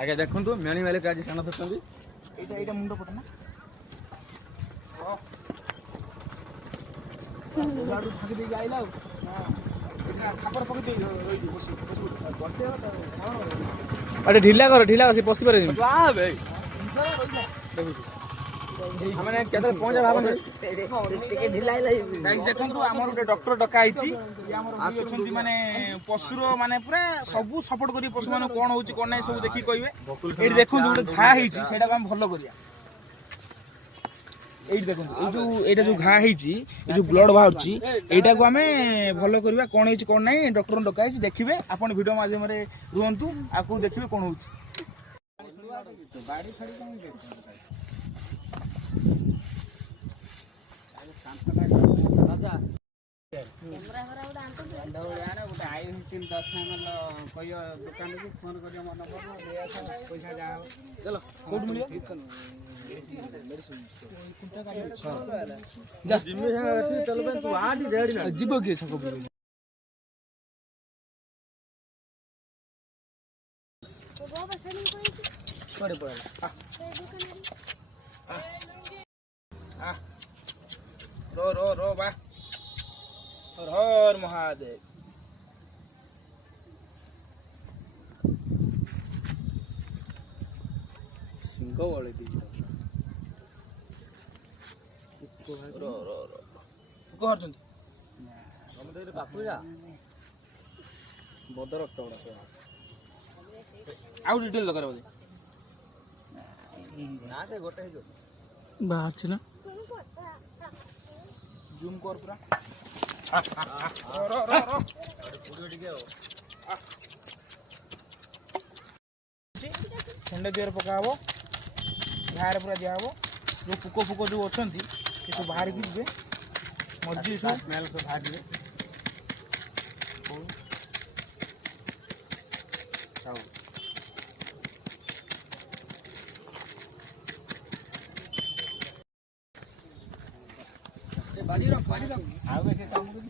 आगे देखंतु मेणी वाले काजी साना धरछंती एटा मुंड पटे ना लाडू फाकी दे आइला खापर पके दे रोई बस बसे अरे ढिला कर से पसी पारे आ बे हमने केतल पहुंचा भाबन टिके ढिला आइला गाइस देखंतु हमर गुटे डॉक्टर डका आइची हमर भी अछंती माने पशुर माने पूरा सब सपोर्ट करी पशु माने कोन होची कोन नै सब देखि कहिबे एठी देखंतु गुटे घा हेची सेटा हम भलो करिया एठी देखंतु एटा जो घा हेची ए जो ब्लड बाहरची एटा को हमें भलो करबा कोन हेची कोन नै डॉक्टर डका आइची देखिबे आपण वीडियो माध्यम रे रुहंतु आकु देखिबे कोन होची गाड़ी खड़ी कहीं राजा कैमरा हरा उडा आंतो दौड़िया गोटे आई हिचिन 10 नंबर कहियो दुकान को फोन करियो मन नंबर ले आसा पैसा जा चलो कोड मिलियो मेडिसिन कुंटा गाड़ी जा जिम्मे है ठीक चलबे तू आडी रेडी ना जीबो के छको तो बाबा सेलिंग कोई पड़े आ रो बा हर हर महादेव सिंह वाले दीजिए रो कौन चंद हम तो बापू जा बदर टोड़ा से आउ डिटेल लगा रे ना से गोटे है जो बाहर छिना जूम कर पूरा रो वीडियो टिके हो ठंडा दियर पकाबो घारे पूरा दिया हबो जो फुको जो अछंती से तो बाहर की जे मर्जी सब स्मेल से बाहर जे चाउ बाड़ी रख आगे से काम कर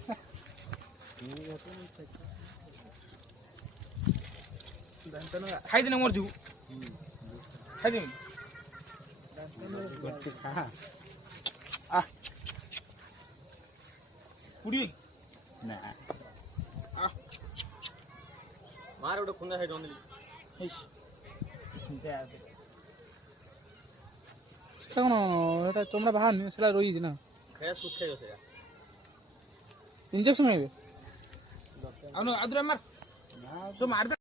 खाई दिन मर जीव खाई दिन आ पुड़ी ना आ मार उडे खुंदा है जंगली इस दे आ दे कोन एटा चमड़ा बाहर नि सेला रोई ना खेया सुखे गयो सेया इंजेक्शन में आउनो आदुरा मार सो मार दे